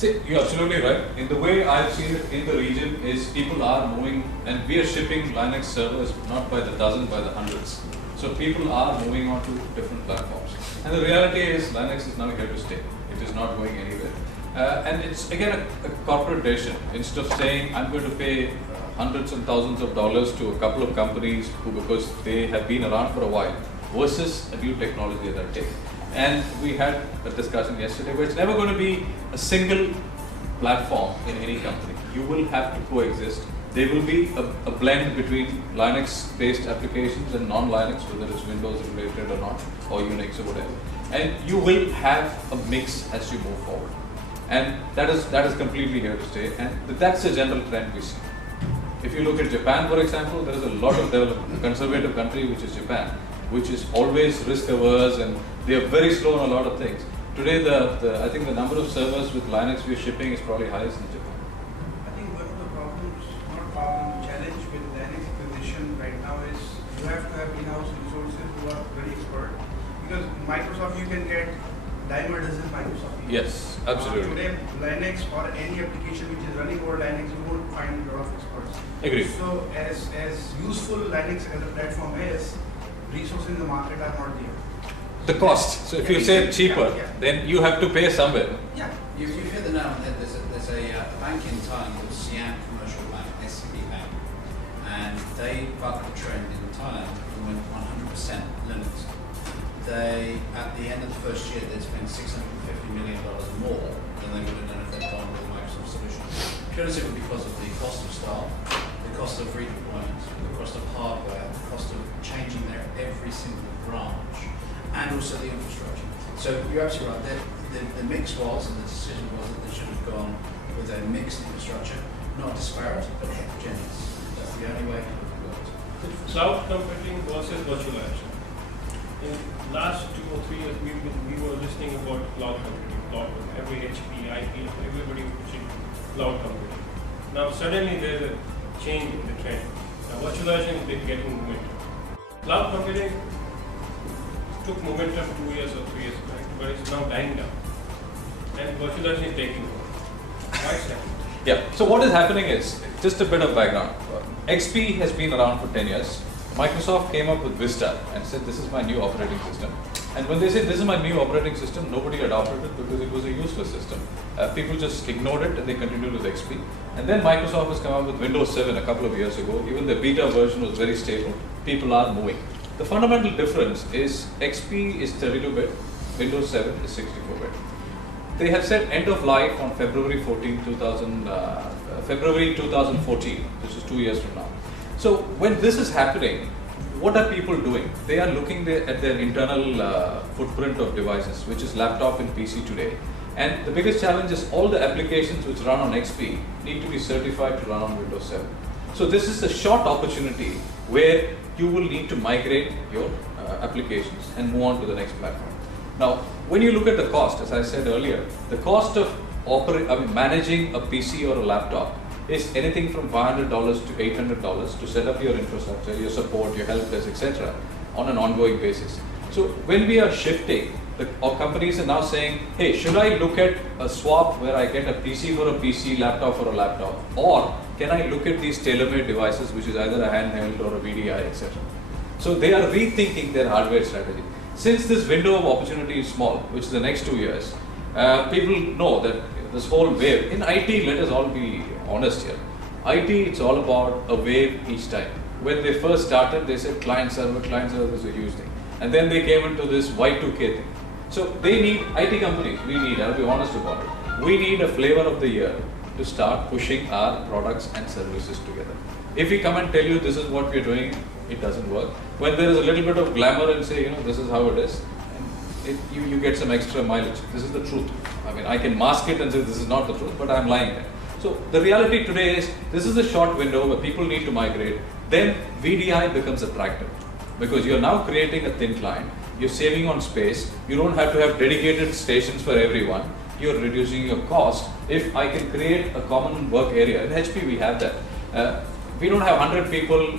See, you're absolutely right. In the way I've seen it in the region is people are moving, and we are shipping Linux servers not by the dozen, by the hundreds. So people are moving on to different platforms. And the reality is Linux is now here to stay. It is not going anywhere. And it's again a corporate decision. Instead of saying I'm going to pay hundreds and thousands of dollars to a couple of companies who, because they have been around for a while, versus a new technology that takes. And we had a discussion yesterday where it's never going to be a single platform in any company. You will have to coexist. There will be a blend between Linux-based applications and non-Linux, whether it's Windows related or not, or Unix or whatever. And you will have a mix as you move forward. And that is completely here to stay. And that's the general trend we see. If you look at Japan, for example, there is a lot of development. A conservative country, which is Japan, which is always risk averse, and they are very slow on a lot of things. Today, I think the number of servers with Linux we're shipping is probably highest in Japan. I think one of the problems, not problem, challenge with Linux acquisition right now is you have to have in-house resources who are very expert. Because Microsoft, you can get dime a dozen Microsoft people. Yes, absolutely. Today, Linux or any application which is running over Linux, you won't find a lot of experts. Agree. So as useful Linux as a platform is, resources in the market are not there. The cost. So if you say cheaper, then you have to pay somewhere. Yeah. You've hit the nail on the head. There's a bank in Thailand called Siam Commercial Bank, SCB Bank, and they bucked the trend in Thailand and went 100% Linux. They, at the end of the first year, they'd spent $650 million more than they would have done if they'd gone with the Microsoft solution. Purely simply because of the cost of staff, the cost of redeployment, the cost of hardware, the cost of changing their every single branch, and also the infrastructure. So you're absolutely right. The mix was, and the decision was that they should have gone with a mixed infrastructure, not disparate, but heterogeneous. That's the only way it would have worked. Cloud computing versus virtualization. In last 2 or 3 years, we were listening about cloud computing. Every HP, IP, everybody was pushing cloud computing. Now suddenly there's a change in the trend. Now virtualization is getting momentum. Cloud computing took momentum 2 years or 3 years back, but it's now dying down. And virtualization is taking over. Why is that? Yeah, so what is happening is, just a bit of background. XP has been around for 10 years. Microsoft came up with Vista and said, this is my new operating system. And when they said, this is my new operating system, nobody adopted it because it was a useless system. People just ignored it and they continued with XP. And then Microsoft has come up with Windows 7 a couple of years ago. Even the beta version was very stable. People are moving. The fundamental difference is XP is 32-bit, Windows 7 is 64-bit. They have said end of life on February 2014, which is 2 years from now. So when this is happening, what are people doing? They are looking at their internal footprint of devices, which is laptop and PC today. And the biggest challenge is all the applications which run on XP need to be certified to run on Windows 7. So this is a short opportunity where you will need to migrate your applications and move on to the next platform. Now, when you look at the cost, as I said earlier, the cost of managing a PC or a laptop is anything from $500 to $800 to set up your infrastructure, your support, your help desk, etc. on an ongoing basis. So when we are shifting, our companies are now saying, hey, should I look at a swap where I get a PC for a PC, laptop for a laptop, or can I look at these tailor-made devices, which is either a handheld or a VDI, etc. So they are rethinking their hardware strategy. Since this window of opportunity is small, which is the next 2 years, people know that this whole wave, in IT, let us all be honest here, IT, it's all about a wave each time. When they first started, they said client server is a huge thing. And then they came into this Y2K thing. So they need, IT companies, I'll be honest about it, we need a flavor of the year to start pushing our products and services together. If we come and tell you this is what we're doing, it doesn't work. When there is a little bit of glamour and say, this is how it is, you get some extra mileage. This is the truth. I mean, I can mask it and say this is not the truth, but I'm lying there. So the reality today is, this is a short window where people need to migrate. Then VDI becomes attractive because you're now creating a thin client. You're saving on space. You don't have to have dedicated stations for everyone. You're reducing your cost. If I can create a common work area, in HP we have that. We don't have 100 people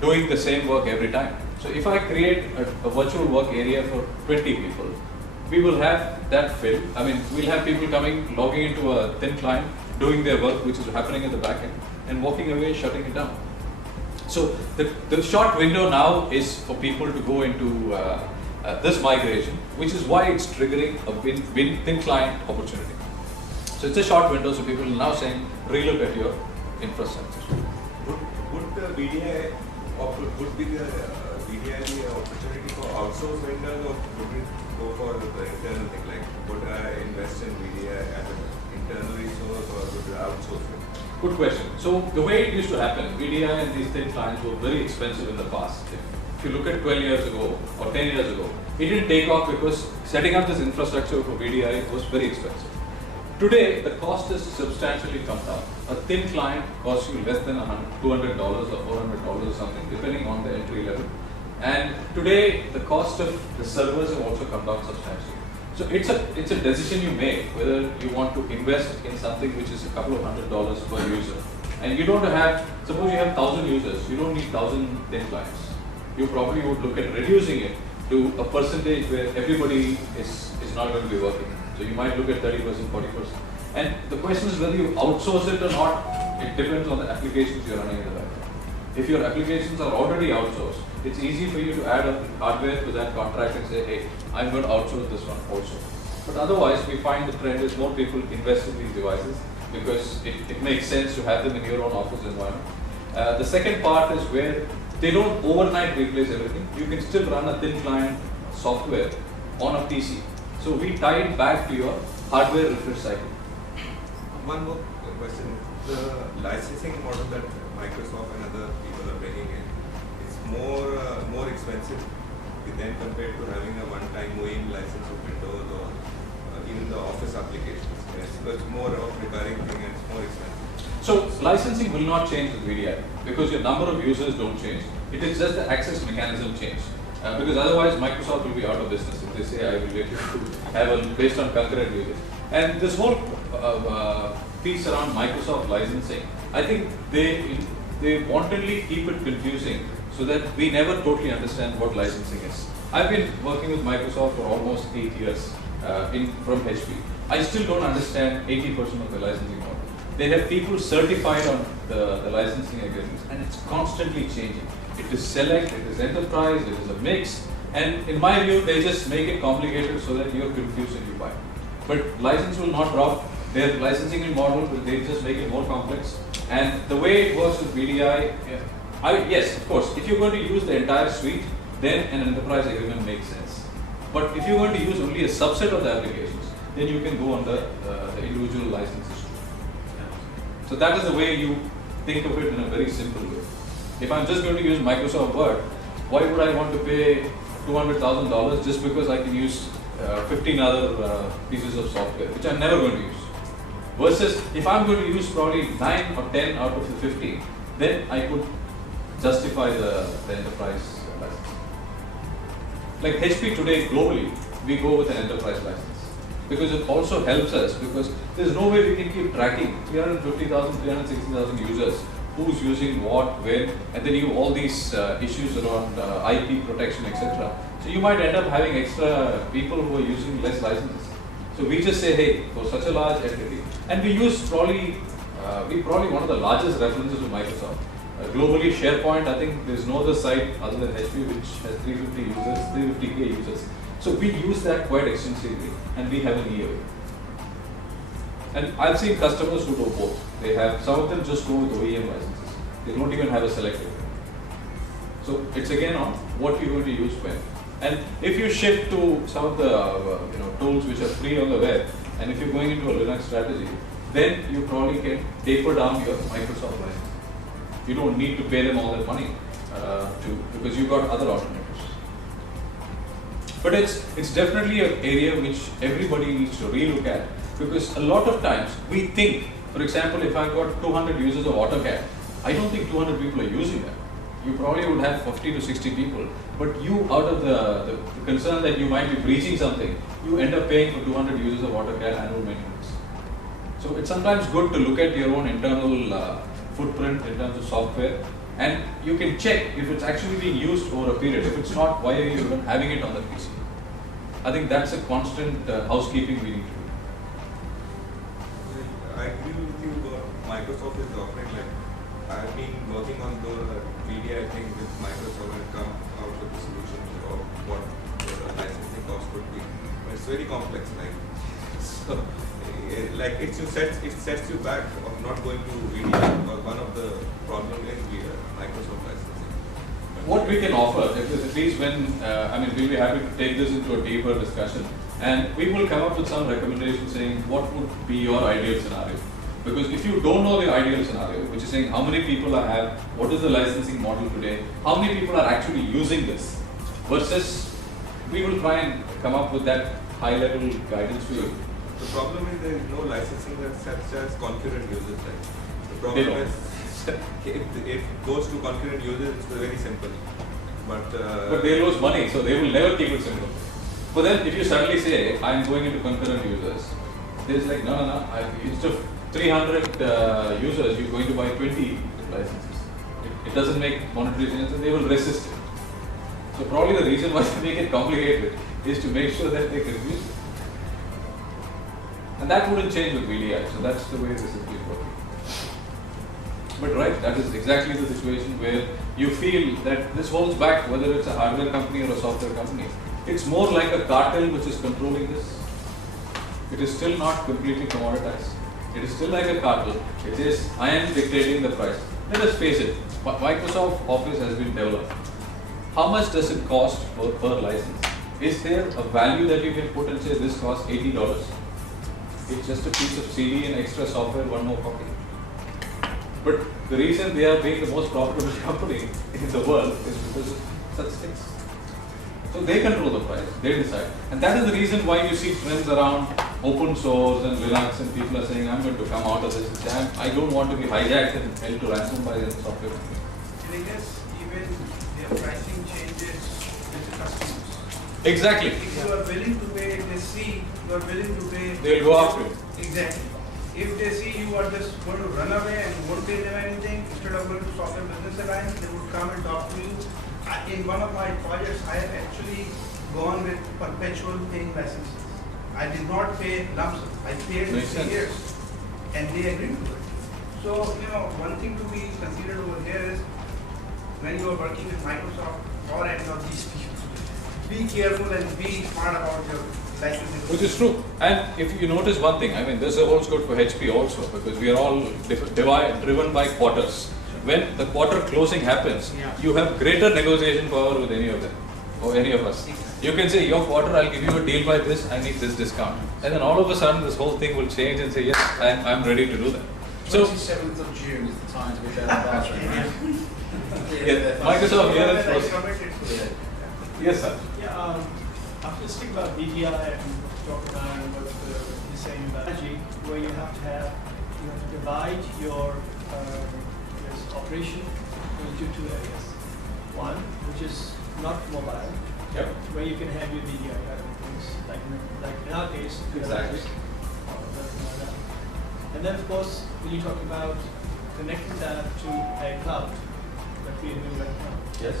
doing the same work every time. So if I create a virtual work area for 20 people, we will have that filled. I mean, we'll have people coming, logging into a thin client, doing their work, which is happening at the back end, and walking away, shutting it down. So the short window now is for people to go into this migration, which is why it's triggering a thin client opportunity. So it's a short window, so people are now saying, relook at your infrastructure. Would the VDI, would be the VDI the opportunity for outsource vendors, or would it go for the internal thing, like would I invest in VDI as an internal resource, or would I outsource it? Good question. So the way it used to happen, VDI and these thin clients were very expensive in the past. If you look at 12 years ago or 10 years ago, it didn't take off because setting up this infrastructure for VDI was very expensive. Today, the cost has substantially come down. A thin client costs you less than $200 or $400 or something, depending on the entry level. And today, the cost of the servers have also come down substantially. So it's a decision you make whether you want to invest in something which is a couple of $100 per user. And you don't have, suppose you have 1,000 users, you don't need 1,000 thin clients. You probably would look at reducing it to a percentage where everybody is not going to be working. So you might look at 30%, 40%. And the question is whether you outsource it or not. It depends on the applications you're running in the background. If your applications are already outsourced, it's easy for you to add a hardware to that contract and say, hey, I'm going to outsource this one also. But otherwise, we find the trend is more people invest in these devices because it makes sense to have them in your own office environment. The second part is where they don't overnight replace everything. You can still run a thin client software on a PC. So we tie it back to your hardware refresh cycle. One more question. The licensing model that Microsoft and other people are bringing in is more expensive than compared to having a one-time OEM license of Windows or even the Office applications. Yes, so it's more of recurring thing and it's more expensive. So licensing will not change with VDI because your number of users don't change. It is just the access mechanism change. Because otherwise Microsoft will be out of business if they say I will let you have a based on concurrent users. And this whole piece around Microsoft licensing, I think they wantonly keep it confusing so that we never totally understand what licensing is. I've been working with Microsoft for almost 8 years from HP. I still don't understand 80% of the licensing model. They have people certified on the licensing agreements and it's constantly changing. It is select, it is enterprise, it is a mix, and in my view, they just make it complicated so that you're confused and you buy. But license will not drop. Their licensing model, they just make it more complex. And the way it works with VDI, yes, of course, if you're going to use the entire suite, then an enterprise agreement makes sense. But if you're going to use only a subset of the applications, then you can go under the individual licenses too. So that is the way you think of it in a very simple way. If I'm just going to use Microsoft Word, why would I want to pay $200,000 just because I can use 15 other pieces of software, which I'm never going to use? Versus if I'm going to use probably 9 or 10 out of the 15, then I could justify the enterprise license. Like HP today globally, we go with an enterprise license because it also helps us because there's no way we can keep tracking 350,000, 360,000 users, who's using what, when, and then you have all these issues around IP protection, etc. So you might end up having extra people who are using less licenses. So we just say, hey, for such a large entity, and we use probably one of the largest references to Microsoft. Globally, SharePoint, I think there's no other site other than HP which has 350 users, 350K users. So we use that quite extensively, and we have an EA. And I've seen customers who do both. They have, some of them just go with OEM licenses. They don't even have a selective. So it's again on what you're going to use when. And if you shift to some of the tools which are free on the web, and if you're going into a Linux strategy, then you probably can taper down your Microsoft license. You don't need to pay them all that money because you've got other alternatives. But it's definitely an area which everybody needs to relook at because a lot of times we think, for example, if I've got 200 users of AutoCAD, I don't think 200 people are using that. You probably would have 50 to 60 people, but you, out of the concern that you might be breaching something, you end up paying for 200 users of AutoCAD annual maintenance. So it's sometimes good to look at your own internal footprint in terms of software, and you can check if it's actually being used over a period. If it's not, why are you even having it on the PC? I think that's a constant housekeeping we need to do. I agree with you. Microsoft is offering, like, I've been working on the VDI thing with Microsoft and come out with the solution of what the licensing cost would be. But it's very complex, like, so, like it sets you back of not going to VDI because one of the problem is Microsoft licensing. What we can offer, at least when, I mean, we'll be happy to take this into a deeper discussion, and we will come up with some recommendations saying what would be your ideal scenario. Because if you don't know the ideal scenario, which is saying how many people I have, what is the licensing model today, how many people are actually using this, versus we will try and come up with that high level guidance for you. The problem is there is no licensing that such as concurrent users. Right? The problem is if it goes to concurrent users, it's very simple. But they lose money, so they will never keep it simple. But then if you suddenly say, I am going into concurrent users, there's like, no, instead of 300 users, you're going to buy 20 licenses. It doesn't make monetary sense, and they will resist it. So probably the reason why they make it complicated is to make sure that they confuse it. And that wouldn't change with VDI, so that's the way this is being working. But right, that is exactly the situation where you feel that this holds back, whether it's a hardware company or a software company. It's more like a cartel which is controlling this. It is still not completely commoditized. It is still like a cartel. It says, I am dictating the price. Let us face it, Microsoft Office has been developed. How much does it cost per license? Is there a value that you can put and say this costs $80? It's just a piece of CD and extra software, one more copy. But the reason they are being the most profitable company in the world is because of such things. So they control the price, they decide. And that is the reason why you see trends around open source and Linux, and people are saying, I'm going to come out of this. I don't want to be hijacked and held to ransom by the software company. And I guess even their pricing changes with the customers. Exactly. If you are willing to pay, if they see you are willing to pay, they'll go after it. Exactly. If they see you are just going to run away and won't pay them anything, instead of going to Software Business Alliance, they would come and talk to you. In one of my projects, I have actually gone with perpetual paying licenses. I did not pay lump sum. I paid for 3 years, and they agreed to it. So, one thing to be considered over here is when you are working with Microsoft or any of these people, be careful and be smart about your licensing. Which is true. And if you notice one thing, I mean, this holds good for HP also, because we are all driven by quarters. When the quarter closing happens, you have greater negotiation power with any of them, or any of us. You can say, your quarter, I'll give you a deal by this, I need this discount. And then all of a sudden, this whole thing will change and say, yes, I'm ready to do that. So, 27th of June is the time to be there at Microsoft clearance was. Yes, sir. Yeah, after speaking about VDI and talk about what you're saying about strategy, where you have to divide your operation into 2 areas. One, which is not mobile, Yep. where you can have your VDI kind of things, like in our case, Exactly. And then, of course, when you talk about connecting that to a cloud that we are doing right now. Yes.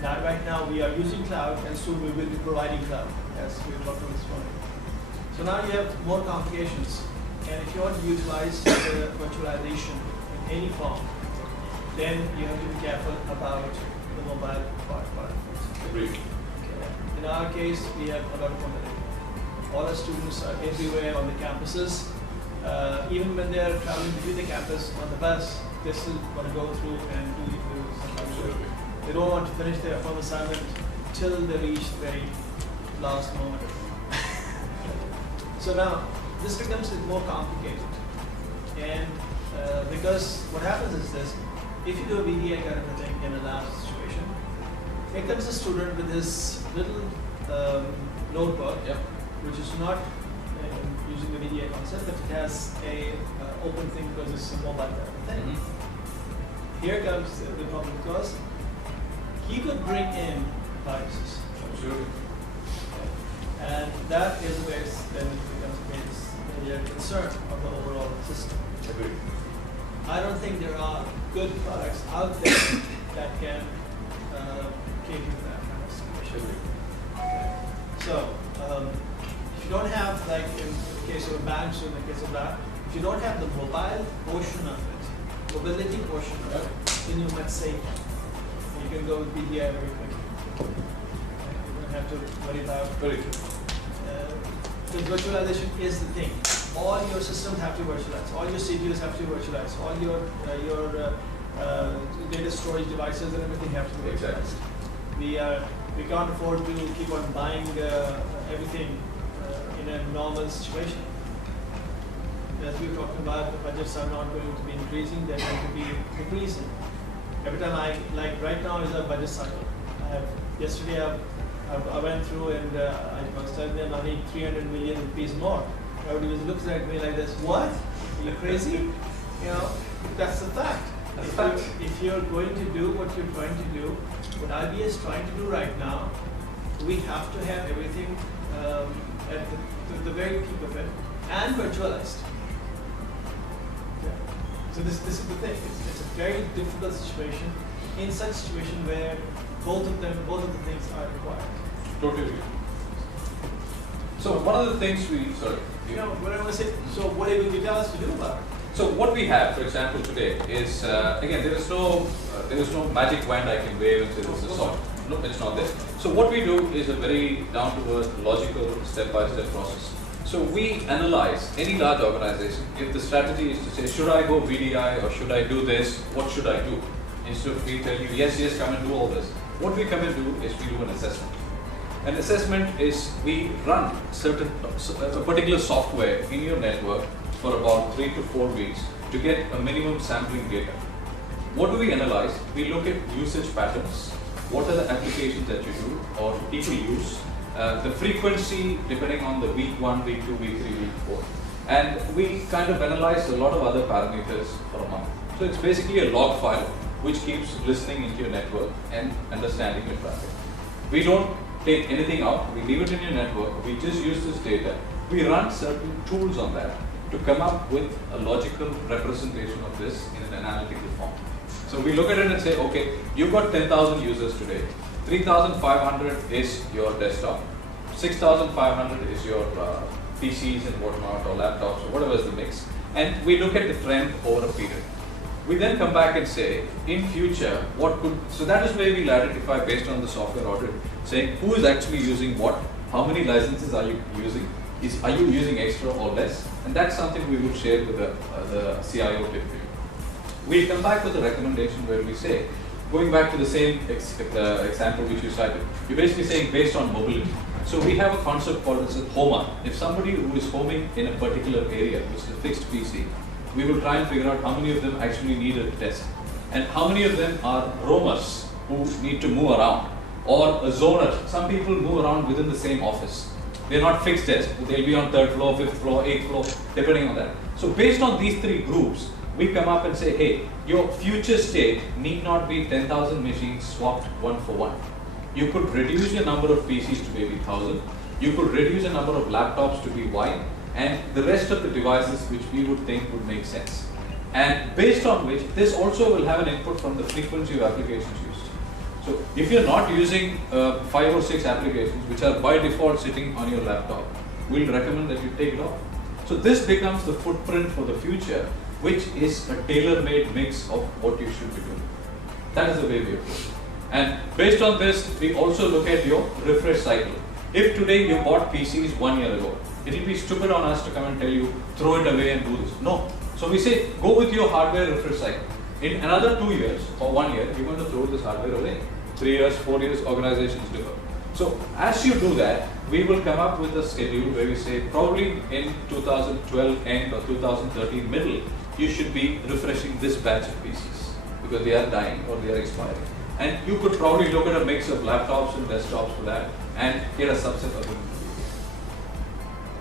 Now, right now, we are using cloud, and soon we will be providing cloud, as we talked about this morning. So now you have more complications, and if you want to utilize the virtualization in any form, then you have to be careful about the mobile part. Agreed. In our case, we have a lot of mobility. All our students are everywhere on the campuses. Even when they are traveling between the campus on the bus, they still want to go through and do some Absolutely. They don't want to finish their home assignment till they reach the very last moment. So now, this becomes more complicated. And because what happens is this, if you do a VDI kind of a thing in a lab situation, here comes a student with his little notebook, which is not using the VDI concept, but it has a open thing because it's a mobile kind of thing. Mm-hmm. Here comes the problem, because he could bring in viruses. Absolutely. And that is where then it becomes a major concern of the overall system. Agreed. I don't think there are good products out there that can cater to that kind of situation. Okay. So So, if you don't have, like in the case of a bank, so in the case of that, if you don't have the mobile portion of it, mobility portion of it, then you're much safer. You can go with BDI very quickly. You don't have to worry about. Very true. Because virtualization is the thing. All your systems have to virtualize. All your CPUs have to virtualize. All your data storage devices and everything have to be virtualized. We can't afford to keep on buying everything in a normal situation. As we were talking about, the budgets are not going to be increasing; they're going to be decreasing. Every time like right now is a budget cycle. Yesterday I went through and I was telling them I need 300 million rupees more. Everybody was looking at me like this. What? Are you crazy? You know, that's the fact. If you're going to do what you're trying to do, what IBA is trying to do right now, we have to have everything at the very peak of it and virtualized. Okay. So this is the thing. It's a very difficult situation. In such situation where both of the things are required. Totally. So one of the things You know, what I want to say, so what are you going to tell us to do about it? So what we have, for example, today is again there is no magic wand I can wave and say this is solved. No, it's not there. So what we do is a very down-to-earth, logical, step-by-step process. So we analyze any large organization. If the strategy is to say, should I go VDI or should I do this? What should I do? Instead of we tell you, yes, come and do all this. What we come and do is we do an assessment. An assessment is we run a particular software in your network for about 3 to 4 weeks to get a minimum sampling data. What do we analyze? We look at usage patterns. What are the applications that you do or people use? The frequency depending on the week 1, week 2, week 3, week 4. And we kind of analyze a lot of other parameters for a month. So it's basically a log file which keeps listening into your network and understanding your traffic. We don't take anything out, we leave it in your network, we just use this data. We run certain tools on that to come up with a logical representation of this in an analytical form. So we look at it and say, okay, you've got 10,000 users today, 3,500 is your desktop, 6,500 is your PCs and whatnot, or laptops, or whatever is the mix, and we look at the trend over a period. We then come back and say, in future, so that is where we'll identify based on the software audit, saying who is actually using what, how many licenses are you using, are you using extra or less, and that's something we would share with the CIO typically. We'll come back with a recommendation where we say, going back to the same example which you cited, you're basically saying based on mobility. So we have a concept called as a HOMA. If somebody who is homing in a particular area, which is a fixed PC, we will try and figure out how many of them actually need a desk and how many of them are roamers who need to move around, or a zoner. Some people move around within the same office. They're not fixed desks, but they'll be on 3rd floor, 5th floor, 8th floor, depending on that. So based on these 3 groups, we come up and say, hey, your future state need not be 10,000 machines swapped one for one. You could reduce your number of PCs to maybe 1,000. You could reduce the number of laptops to be Y, and the rest of the devices which we would think would make sense. And based on which, this also will have an input from the frequency of applications used. So if you're not using 5 or 6 applications which are by default sitting on your laptop, we'll recommend that you take it off. So this becomes the footprint for the future, which is a tailor-made mix of what you should be doing. That is the way we approach it. And based on this, we also look at your refresh cycle. If today you bought PCs 1 year ago, it will be stupid on us to come and tell you, throw it away and do this. No. So we say, go with your hardware refresh cycle. In another 2 years or 1 year, you're going to throw this hardware away. 3 years, 4 years, organizations differ. So as you do that, we will come up with a schedule where we say, probably in 2012 end or 2013 middle, you should be refreshing this batch of PCs because they are dying or they are expiring. And you could probably look at a mix of laptops and desktops for that and get a subset of them.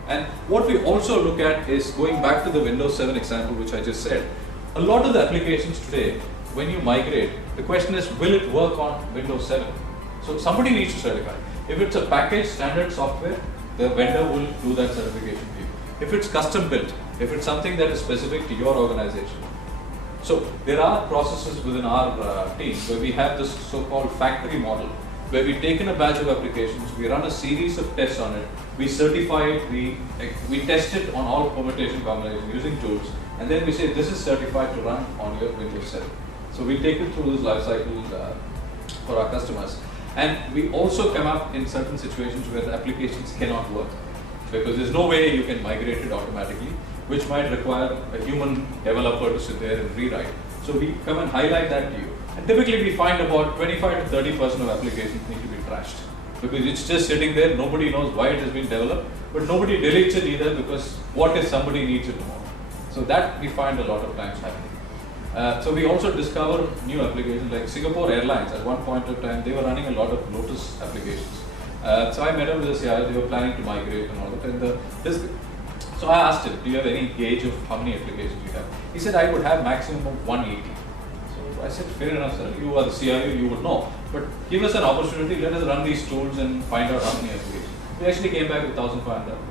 And what we also look at is going back to the Windows 7 example which I just said. A lot of the applications today, when you migrate, the question is, will it work on Windows 7? So somebody needs to certify. If it's a packaged standard software, the vendor will do that certification for you. If it's custom built, if it's something that is specific to your organization. So there are processes within our team where we have this so-called factory model, where we take in a batch of applications, we run a series of tests on it, we certify it, we test it on all permutation combinations using tools, and then we say this is certified to run on your Windows 7. So we take it through this life cycle for our customers. And we also come up in certain situations where the applications cannot work, because there's no way you can migrate it automatically, which might require a human developer to sit there and rewrite. So we come and highlight that to you. And typically we find about 25 to 30% of applications need to be trashed, because it's just sitting there, nobody knows why it has been developed, but nobody deletes it either, because what if somebody needs it tomorrow? So that we find a lot of times happening. So we also discover new applications like Singapore Airlines. At one point of time, they were running a lot of Lotus applications. So I met up with the CIO, they were planning to migrate and all that. So I asked him, do you have any gauge of how many applications you have? He said, I would have maximum of 180. So I said, fair enough, sir. You are the CIO, you would know. But give us an opportunity, let us run these tools and find out how many applications. We actually came back with 1,500 applications.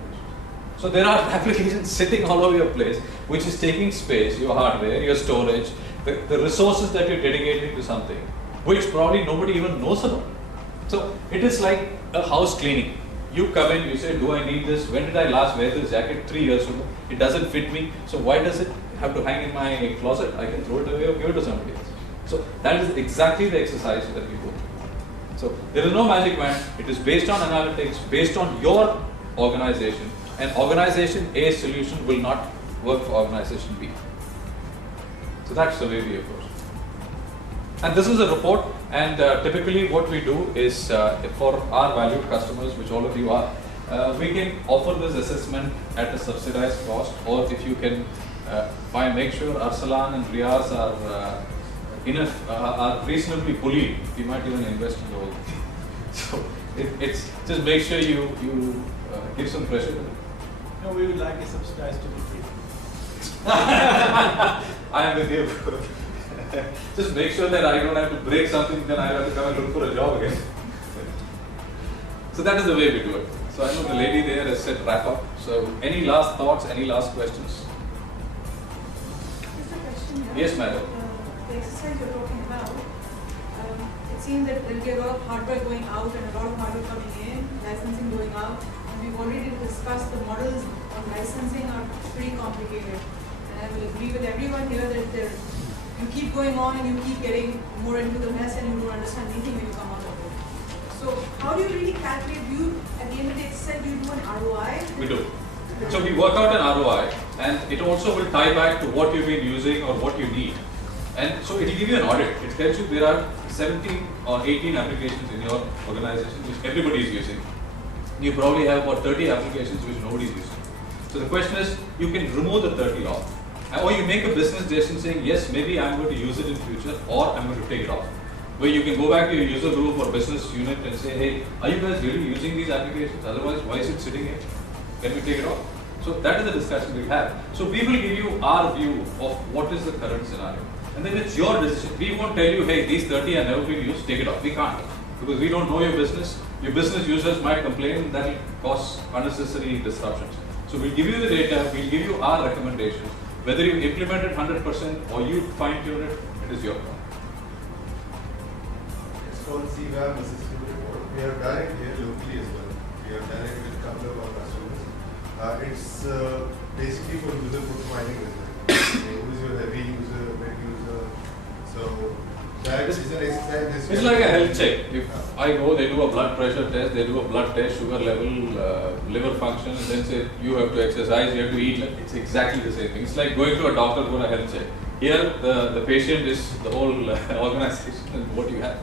So there are applications sitting all over your place, which is taking space, your hardware, your storage, the resources that you're dedicating to something, which probably nobody even knows about. So it is like a house cleaning. You come in, you say, do I need this? When did I last wear this jacket? 3 years ago. It doesn't fit me. So why does it have to hang in my closet? I can throw it away or give it to somebody else. So that is exactly the exercise that we go through. So there is no magic wand. It is based on analytics, based on your organization. And organization A solution will not work for organization B. So that's the way we approach it. And this is a report, and typically what we do is for our valued customers, which all of you are, we can offer this assessment at a subsidized cost, or if you can make sure Arsalan and Riaz are reasonably bullied, we might even invest in the whole thing. So it's just make sure you give some pressure to it. No, we would like a subsidized to be free. I am with you. Just make sure that I don't have to break something, then I have to come and look for a job again. So that is the way we do it. So I know the lady there has said wrap up. So any last thoughts, any last questions? Just a question here. Yes, madam. The exercise you're talking about, it seems that there will be a lot of hardware going out and a lot of hardware coming in, licensing going out. We've already discussed the models of licensing are pretty complicated, and I will agree with everyone here that you keep going on and you keep getting more into the mess and you don't understand anything when you come out of it. So how do you really calculate? Do you, at the end of the exercise, do you do an ROI? We do. So we work out an ROI, and it also will tie back to what you've been using or what you need. And so it will give you an audit. It tells you there are 17 or 18 applications in your organization which everybody is using. You probably have about 30 applications which nobody is using. So the question is, you can remove the 30 off. Or you make a business decision saying, yes, maybe I'm going to use it in future, or I'm going to take it off. Where you can go back to your user group or business unit and say, hey, are you guys really using these applications? Otherwise, why is it sitting here? Can we take it off? So that is the discussion we have. So we will give you our view of what is the current scenario. And then it's your decision. We won't tell you, hey, these 30 are never been used, take it off. We can't. Because we don't know your business. Your business users might complain, that will cause unnecessary disruptions. So we'll give you the data, we'll give you our recommendations. Whether you implement it 100% or you fine tune it, it is your call. It's called CVAM assistant report. We have done it here locally as well. We have done it with a couple of our customers. It's basically for user profiling as well. Who is your heavy user, mid user. So that is an exercise. It's like a health check. If I go, they do a blood pressure test, they do a blood test, sugar level, liver function, and then say you have to exercise, you have to eat. It's exactly the same thing. It's like going to a doctor for a health check. Here, the patient is the whole organization and what you have.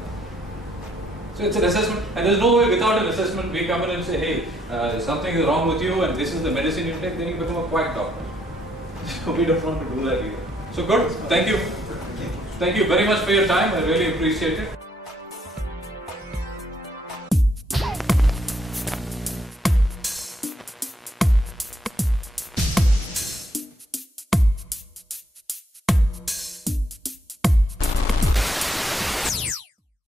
So it's an assessment, and there's no way without an assessment we come in and say, hey, something is wrong with you, and this is the medicine you take. Then you become a quack doctor. So we don't want to do that either. So good. Thank you. Thank you very much for your time. I really appreciate it.